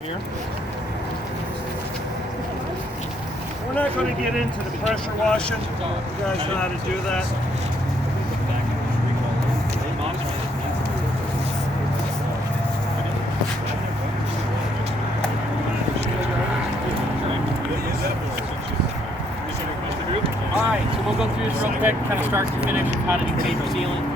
Here. We're not going to get into the pressure washing. You guys know how to do that. Alright, so we'll go through this real quick, kind of start to finish, how to do paper sealant.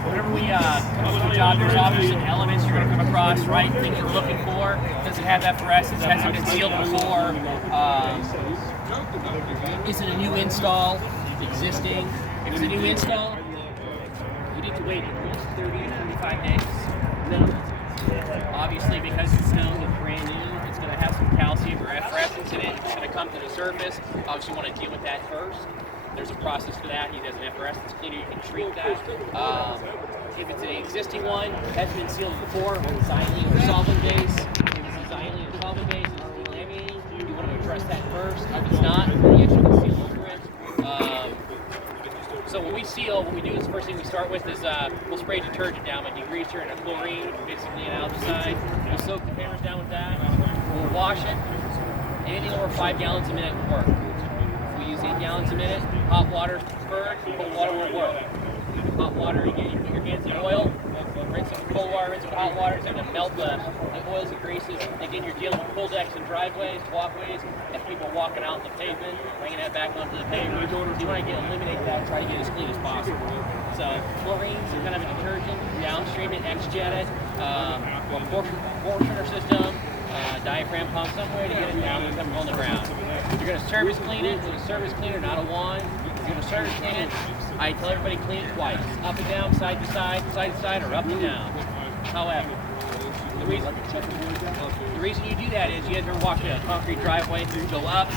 Whenever we come up with a job, there's obviously elements you're going to come across, right? Things you're looking for. Does it have fluorescence? Has it been sealed before? Is it a new install? Existing? If it's a new install, you need to wait at least 30 to 45 days. Minimum. Obviously, because it's still brand new, it's going to have some calcium or fluorescence in it. It's going to come to the surface. Obviously, you want to deal with that first. There's a process for that. He does an fluorescence cleaner. You can treat that. If it's an existing one, has been sealed before with xylene or solvent base. If it's a xylene or solvent base, it's delaminating. You want to address that first. If it's not, then you actually can seal over it. So when we seal, what we do is the first thing we start with is we'll spray detergent down with degreaser and a chlorine, basically an algaecide. We'll soak the pavers down with that. We'll wash it. Anything over 5 gallons a minute will work. If we use 8 gallons a minute, hot water is preferred, cold water will work. Hot water, again, you put your hands in oil, rinse it with cold water, rinse it with hot water, it's going to melt the oils and greases. Again, you're dealing with cold decks and driveways, walkways, and people walking out in the pavement, bringing that back onto the pavement. So you want to eliminate that, try to get it as clean as possible. So chlorine, some kind of a detergent, downstream it, X-jet it, portioner system, diaphragm pump, somewhere to get it down and come on the ground. You're going to surface clean it with a surface cleaner, not a wand. You're going to surface clean it. I tell everybody clean it twice, up and down, side to side, or up and down. However, the reason you do that is you guys ever walk a concrete driveway, you go up,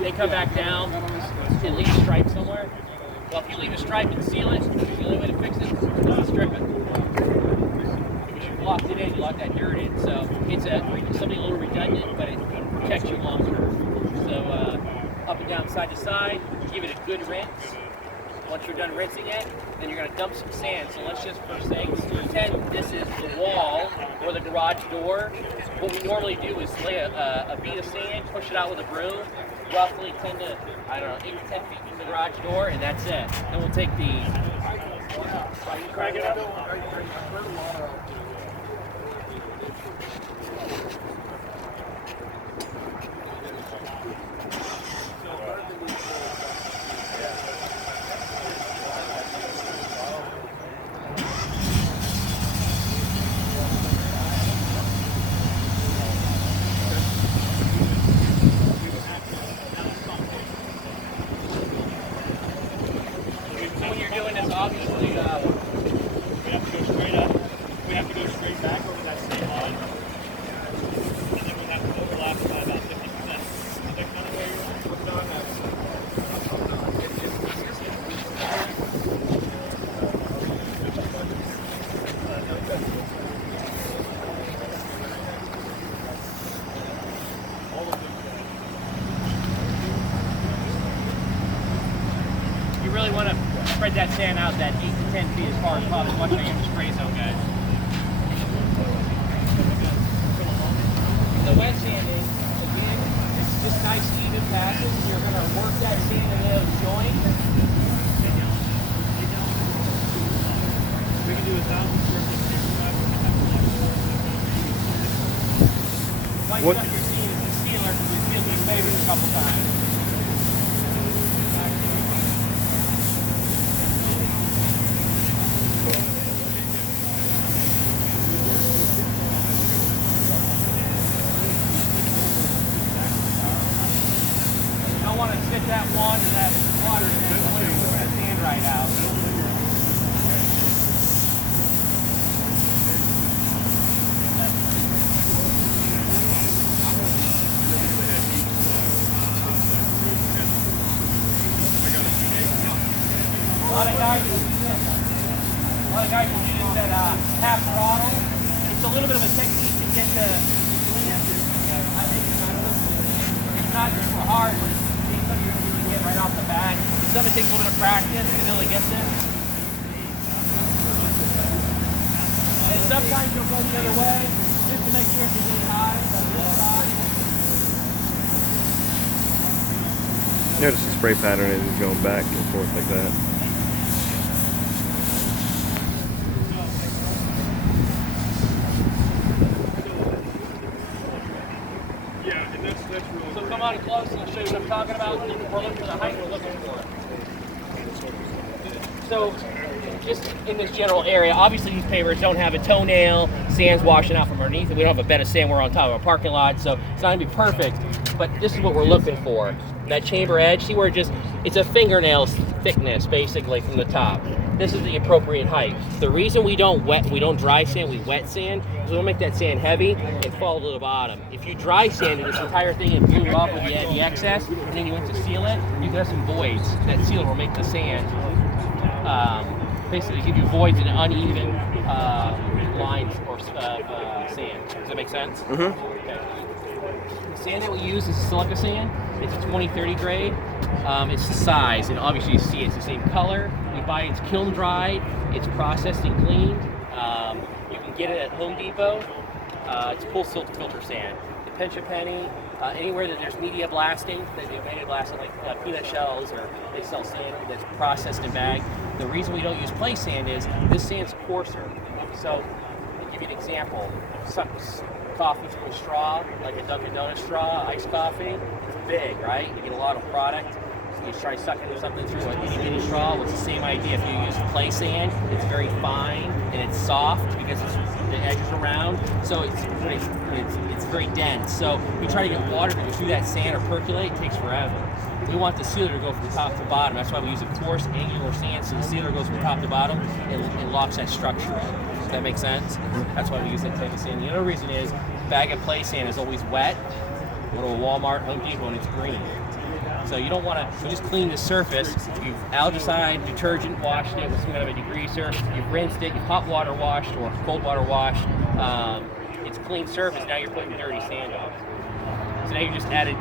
they come back down and leave a stripe somewhere. Well, if you leave a stripe and seal it, the only way to fix it is to strip it. If you locked it in, you lock that dirt in. So it's something a little redundant, but it protects you long term. So up and down, side to side, give it a good rinse. Once you're done rinsing it, then you're going to dump some sand. So let's just, for sake, pretend this is the wall or the garage door. What we normally do is lay a bead of sand, push it out with a broom, roughly 8 to 10 feet from the garage door, and that's it. Then we'll take the... Crank it up. Obviously, we have to go straight up. We have to go straight back over that same line. And then we have to overlap by about 50%. Is that kind of where you're working on that? you really want to spread that sand out that 8 to 10 feet as far as possible. Watch how your spray zone goes. The wet sand is, again, it's just nice even passes. You're going to work that sand in those joints. We can do 1,000 square feet. White stuff you're seeing is the sealer because we sealed these pavers a couple times. Want to stick that wand in that water and then put that sand right out. A lot of guys will use that half throttle. It's a little bit of a technique to get the I think it's not super hard. You're going to get right off the bat. It's going to take a little bit of practice to really get this. And Sometimes you'll go the other way, just to make sure if you're getting high. Notice the spray pattern is going back and forth like that. Yeah, and that's really. So come on close and I'll show you what I'm talking about. We're looking for the height we're looking for. So, just in this general area, obviously these pavers don't have a toenail, sand's washing out from underneath, and we don't have a bed of sand, we're on top of a parking lot, so it's not gonna be perfect, but this is what we're looking for. That chamber edge, see where it's a fingernail thickness, basically, from the top. This is the appropriate height. The reason we don't dry sand, we wet sand, is we don't make that sand heavy and fall to the bottom. If you dry sanded this entire thing and blew it off with the excess, and then you went to seal it, you can have some voids. That sealer will make the sand basically give you voids and uneven lines or sand. Does that make sense? Mm-hmm. Okay. The sand that we use is silica sand. It's a 2030 grade. It's the size, and obviously you see it's the same color. We buy it's kiln dried. It's processed and cleaned. You can get it at Home Depot. It's full silt filter sand. The pinch a penny. Anywhere that there's media blasting, that they media blasting like peanut shells, or they sell sand that's processed and bagged. The reason we don't use play sand is this sand's coarser. So, I'll give you an example. Suck coffee through a straw, like a Dunkin' Donuts straw, iced coffee. It's big, right? You get a lot of product. So you try sucking something through a itty bitty straw. Well, it's the same idea. If you use play sand, it's very fine and it's soft because the edges are round. So it's very dense. So you try to get water to go through that sand or percolate, it takes forever. We want the sealer to go from the top to bottom. That's why we use a coarse, angular sand, so the sealer goes from top to bottom and locks that structure in. Does that make sense? That's why we use that type of sand. The other reason is bag of play sand is always wet. Go to a Walmart, Home Depot, and it's green. So you don't want to just clean the surface. You've algicide, detergent washed it with some kind of a degreaser. You've rinsed it, you've hot water washed or cold water washed. It's a clean surface. Now you're putting dirty sand on it. So now you just added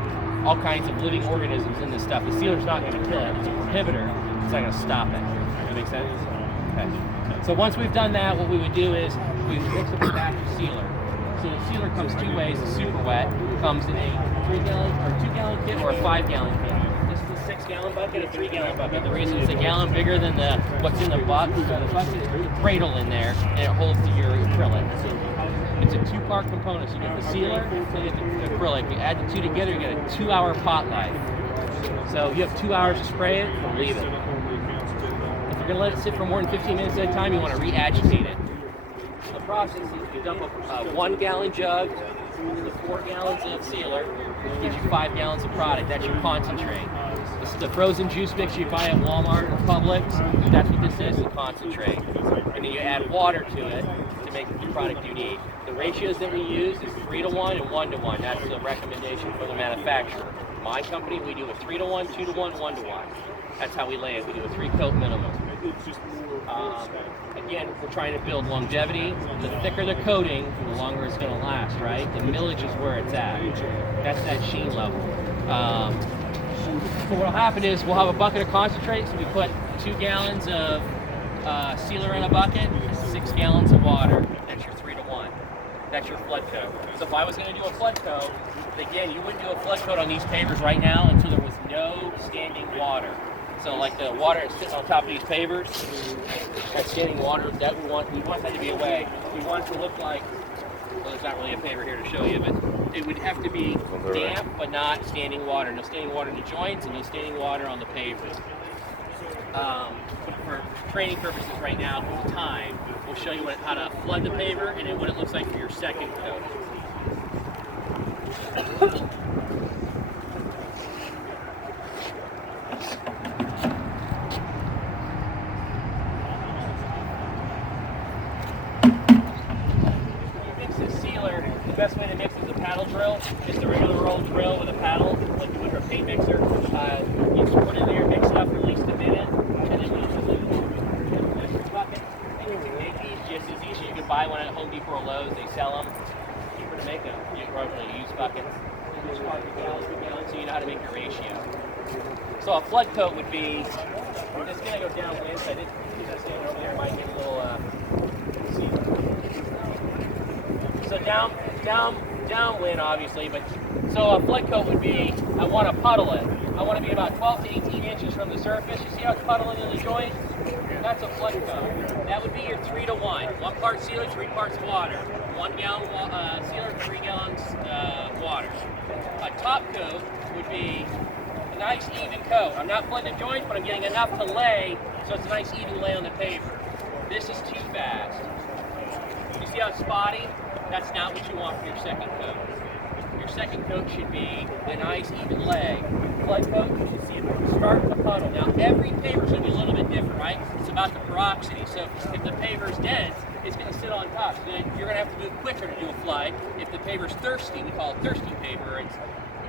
all kinds of living organisms in this stuff. The sealer's not going to kill it. It's a prohibitor. It's not going to stop it. Does that make sense? Okay. So once we've done that, what we would do is we mix up the batch of sealer. So the sealer comes two ways. The super wet comes in a 3-gallon or 2-gallon kit or a 5-gallon kit. This is a 6-gallon bucket, a 3-gallon bucket. The reason it's a gallon bigger than what's in the bucket, the bucket is a cradle in there, and it holds your acrylic. It's a two-part component. So you get the sealer, and you get the acrylic. You add the two together, you get a 2-hour pot life. So you have 2 hours to spray it and leave it. If you're going to let it sit for more than 15 minutes at a time, you want to re-agitate it. The process is you dump a 1-gallon jug into 4 gallons of sealer, which gives you 5 gallons of product. That's your concentrate. This is the frozen juice mix you buy at Walmart or Publix. That's what this is, the concentrate. And then you add water to it to make the product you need. The ratios that we use is 3-to-1 and 1-to-1. That's the recommendation from the manufacturer. My company, we do a 3-to-1, 2-to-1, 1-to-1. That's how we lay it. We do a 3-coat minimum. Again, we're trying to build longevity. The thicker the coating, the longer it's going to last, right? The millage is where it's at. That's that sheen level. So what will happen is we'll have a bucket of concentrate. So we put 2 gallons of sealer in a bucket, 6 gallons of water. That's your 3-to-1. That's your flood coat. So if I was going to do a flood coat, again, you wouldn't do a flood coat on these pavers right now until there was no standing water. So like the water that's sitting on top of these pavers, that standing water, that we want that to be away. We want it to look like, well, there's not really a paver here to show you, but it would have to be damp but not standing water. No standing water in the joints and no standing water on the pavers. For training purposes right now, for time, we'll show you how to flood the paver and then what it looks like for your second coat. The best way to mix is a paddle drill, just a regular old drill with a paddle, like you would for a paint mixer. You just put it in there, mix it up for at least a minute, and then you just leave it in the bucket. And you can make these just as easy. You can buy one at Home Depot or Lowe's, they sell them. It's cheaper to make them. You can probably use buckets. And just mark the gallons per gallon so you know how to make your ratio. So a flood coat would be, it's going to go downwind, so I didn't see that over there, might get a little, So downwind, obviously, but so a flood coat would be, I want to puddle it. I want to be about 12 to 18 inches from the surface. You see how it's puddling in the joint? That's a flood coat. That would be your 3 to 1. 1 part sealer, 3 parts water. 1 gallon sealer, 3 gallons water. A top coat would be a nice even coat. I'm not flooding the joints, but I'm getting enough to lay, so it's a nice even lay on the paver. This is too fast. You see how it's spotty? That's not what you want for your second coat. Your second coat should be a nice even lay. Flood coat, you should see it start to puddle. Now every paver is going to be a little bit different, right? It's about the porosity. So if the paver is dense, it's going to sit on top. So then you're going to have to move quicker to do a flood. If the paver is thirsty, we call it thirsty paver.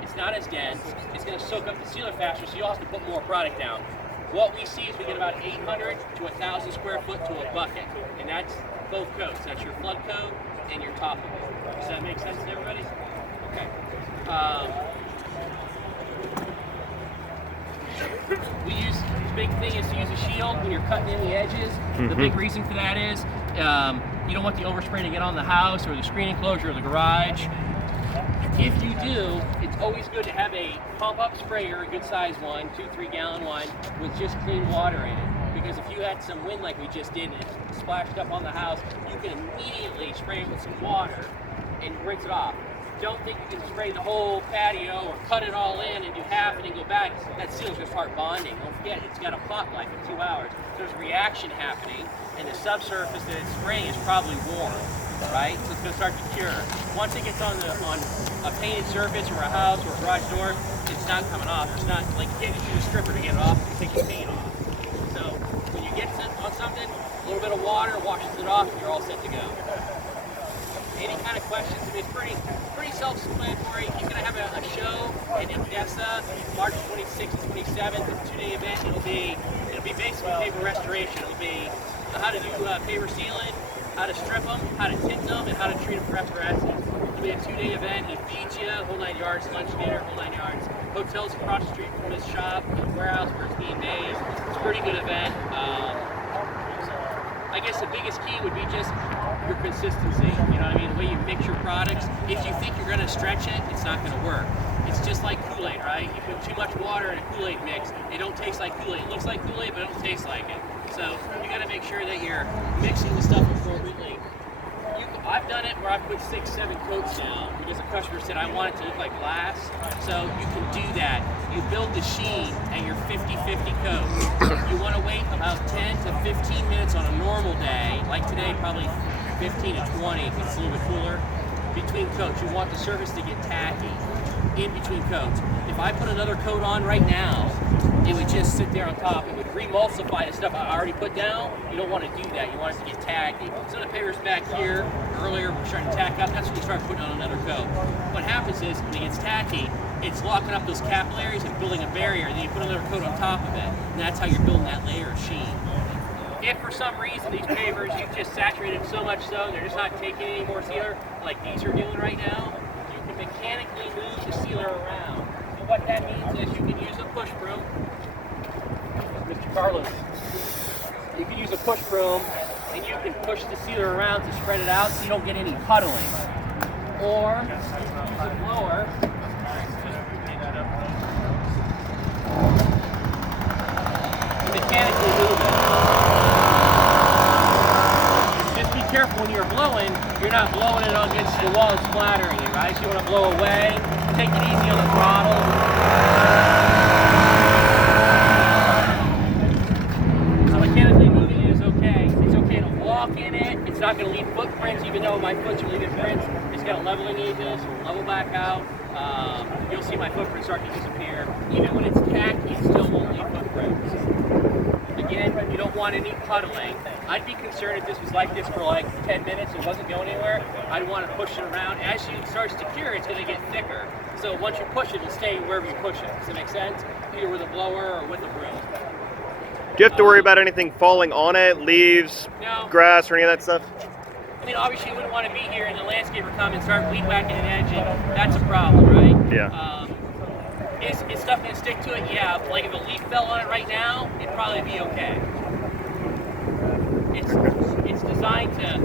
It's not as dense. It's going to soak up the sealer faster, so you'll have to put more product down. What we see is we get about 800 to 1,000 square foot to a bucket, and that's both coats. That's your flood coat and your top of it. Does that make sense to everybody? Okay. The big thing is to use a shield when you're cutting in the edges. The big reason for that is you don't want the overspray to get on the house or the screen enclosure or the garage. If you do, it's always good to have a pump-up sprayer, a good size one, 2-3 gallon one, with just clean water in it. Because if you had some wind like we just did and it splashed up on the house, you can immediately spray it with some water and rinse it off. Don't think you can spray the whole patio or cut it all in and do half and then go back. That seal's going to start bonding. Don't forget, it's got a pot life in 2 hours. There's a reaction happening, and the subsurface that it's spraying is probably warm, right? So it's going to start to cure. Once it gets on a painted surface or a house or a garage door, it's not coming off. It's not like you can't just use a stripper to get it off and take your paint off. So when you get on something, a little bit of water washes it off, and you're all set to go. Any kind of questions? I mean, it's pretty self-explanatory. He's going to have a show in Odessa, March 26th and 27th. It's a 2-day event. It'll be basically paper restoration. It'll be how to do paper sealant, how to strip them, how to tint them, and how to treat them for effervescence. It'll be a 2-day event. He feeds you, whole 9 yards, lunch, dinner, whole 9 yards. Hotels across the street from his shop, warehouse where it's being made. It's a pretty good event. I guess the biggest key would be just your consistency. You know what I mean? The way you mix your products. If you think you're going to stretch it, it's not going to work. It's just like Kool-Aid, right? You put too much water in a Kool-Aid mix, it don't taste like Kool-Aid. It looks like Kool-Aid, but it don't taste like it. So you got to make sure that you're mixing the stuff appropriately. I've done it where I put 6, 7 coats down because a customer said I want it to look like glass. So you can do that. You build the sheen at your 50-50 coat. You want to wait about 10 to 15 minutes on a normal day, like today, probably 15 to 20 because it's a little bit cooler. Between coats, you want the surface to get tacky in between coats. If I put another coat on right now, it would just sit there on top. It would remulsify the stuff I already put down. You don't want to do that. You want it to get tacky. So the paper's back here. Earlier, we're starting to tack up. That's when you start putting on another coat. What happens is, when it gets tacky, it's locking up those capillaries and building a barrier. And then you put another coat on top of it. And that's how you're building that layer of sheen. If for some reason these pavers, you've just saturated them so much so, they're just not taking any more sealer, like these are doing right now, you can mechanically move the sealer around. And what that means is you can use a push broom. Mr. Carlos, you can use a push broom and you can push the sealer around to spread it out so you don't get any puddling. Or use a blower. To mechanically move it. Just be careful when you're blowing, you're not blowing it against the wall and splattering it, right? So you want to blow away, take it easy on the throttle. So mechanically moving it is okay. It's okay to walk in it. It's not going to leave footprints, even though my foot's are leaving prints. It's got a leveling agent, so level back out. You'll see my footprints start to disappear. Even when it's tacky, it still won't leave footprints. Again, you don't want any puddling. I'd be concerned if this was like this for like 10 minutes and wasn't going anywhere. I'd want to push it around. As it starts to cure, it's going to get thicker. So once you push it, it'll stay wherever you push it. Does that make sense? Either with a blower or with a broom. Do you have to worry about anything falling on it, leaves, grass, or any of that stuff? I mean, obviously you wouldn't want to be here and the landscaper come and start weed whacking an edge, and that's a problem, right? Yeah. Is stuff going to stick to it? Yeah. Like if a leaf fell on it right now, it'd probably be okay. It's designed to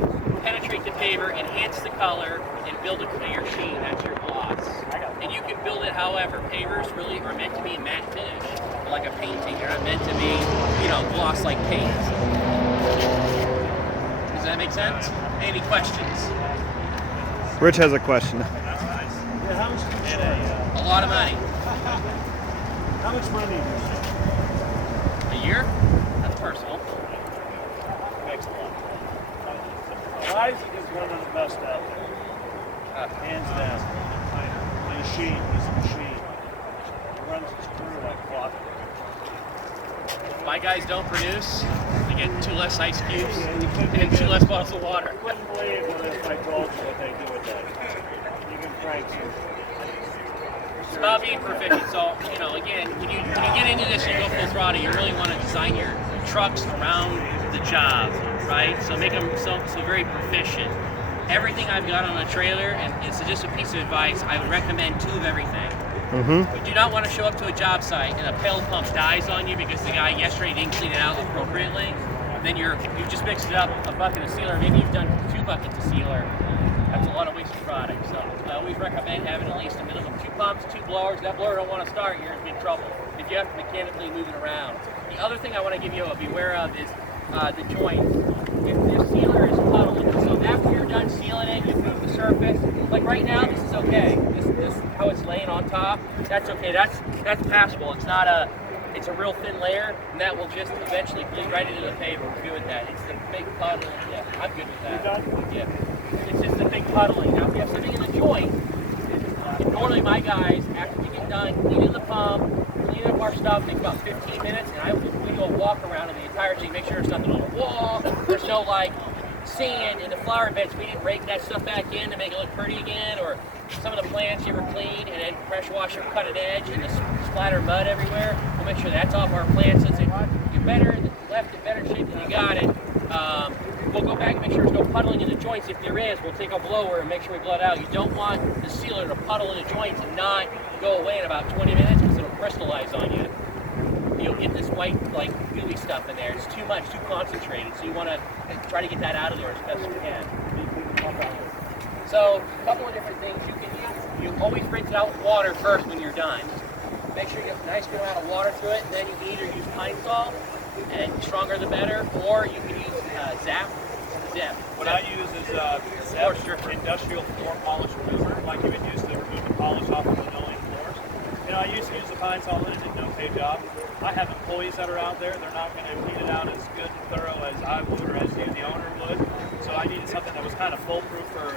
penetrate the paver, enhance the color, and build a clear sheen. That's your gloss. And you can build it however. Pavers really are meant to be matte finish, like a painting. They're not meant to be, you know, gloss like paint. Does that make sense? Any questions? Rich has a question. Yeah, how much do you say? A lot of money. How much money do you say? A year? That's personal. Makes a lot. Isaac is one of the best out there. Hands down. Machine. He's a machine. He runs his crew like clockwork. If my guys don't produce, they get 2 less ice cubes and 2 less bottles of water. I couldn't believe if I told you what they do with that. You can crank some. It's about being proficient. So, you know, again, when you get into this and you go full throttle, you really want to design your trucks around the job, right? So make them so very proficient. Everything I've got on a trailer, and it's just a piece of advice, I would recommend 2 of everything. You do not want to show up to a job site and a pail pump dies on you because the guy yesterday didn't clean it out appropriately. Then you've just mixed it up a bucket of sealer. Maybe you've done 2 buckets of sealer. That's a lot of wasted product. So I always recommend having at least a minimum 2 pumps, 2 blowers. That blower don't want to start, you're in big trouble if you have to mechanically move it around. The other thing I want to give you a beware of is the joints. If the sealer is puddling, so after you're done sealing it, you move the surface. Like right now, this is okay. This how it's laying on top, that's okay. That's passable. It's not a, it's a real thin layer, and that will just eventually bleed right into the paver. We're good with that. It's the big puddling. Yeah, I'm good with that. Yeah, it's just the big puddling. Now, if you have something in the joint, normally my guys, after we get done cleaning the pump, cleaning up our stuff, takes about 15 minutes, and we do a walk around of the entire thing, make sure there's nothing on the wall, there's no like sand in the flower beds. We didn't rake that stuff back in to make it look pretty again, or some of the plants you ever cleaned and then pressure wash or cut an edge and just splatter mud everywhere. We'll make sure that's off our plants. Let's say you're better, left in better shape than you got it. We'll go back and make sure there's no puddling in the joints. If there is, we'll take a blower and make sure we blow it out. You don't want the sealer to puddle in the joints and not go away in about 20 minutes because it'll crystallize on you. You'll get this white, like, gooey stuff in there. It's too much, too concentrated. So you want to try to get that out of there as best you can. So, a couple of different things you can use. You always rinse it out with water first when you're done. Make sure you get a nice good amount of water through it, and then you can either use pine salt, and stronger the better, or you can use Zap. What I use is Zap industrial floor polish remover, like you would use to remove the polish off of linoleum floors. You know, I used to use the pine salt, but it did an okay job. I have employees that are out there, they're not going to clean it out as good and thorough as I would or as you, the owner, would. So I needed something that was kind of foolproof for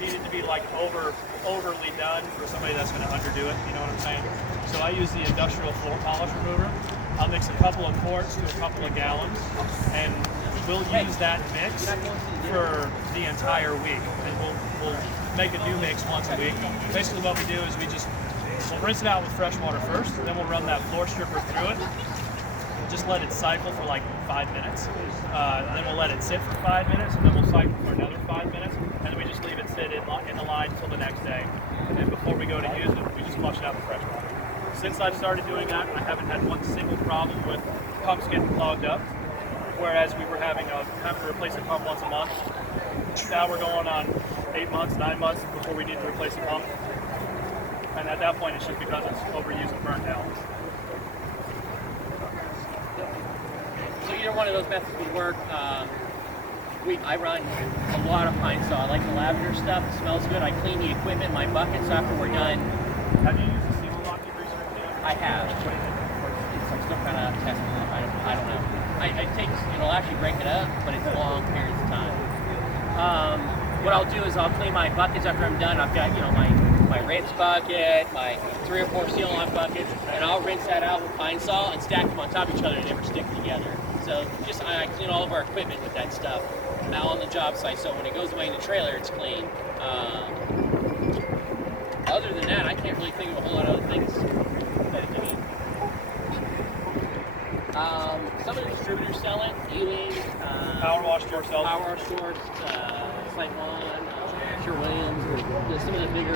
needed to be like overly done for somebody that's going to underdo it, you know what I'm saying? So I use the industrial floor polish remover. I'll mix a couple of quarts to a couple of gallons, and we'll use that mix for the entire week. And we'll make a new mix once a week. Basically what we do is we'll rinse it out with fresh water first, then we'll run that floor stripper through it. Just let it cycle for like 5 minutes. Then we'll let it sit for 5 minutes, and then we'll cycle for another 5 minutes, and then we just leave it sit in the line until the next day. And then before we go to use it, we just flush it out with fresh water. Since I've started doing that, I haven't had one single problem with pumps getting clogged up. Whereas we were having to replace a pump once a month. Now we're going on 8 months, 9 months before we need to replace a pump. And at that point, it's just because it's overused and burnt out. So either one of those methods would work. I run a lot of pine saw. I like the lavender stuff. It smells good. I clean the equipment in my buckets after we're done. Have you used the sealant lock you've recently? I have. I'm still kind of testing it. I don't know. It'll actually break it up, but it's long periods of time. What I'll do is I'll clean my buckets after I'm done. I've got, my rinse bucket, my 3 or 4 sealant buckets, and I'll rinse that out with pine salt and stack them on top of each other and never stick together. So I clean all of our equipment with that stuff now on the job site, so when it goes away in the trailer, it's clean. Other than that, I can't really think of a whole lot of other things that it can eat. Some of the distributors sell it, Ewing, Power Wash Store sells it. Power Wash Stores, Site One, Sure Williams, some of the bigger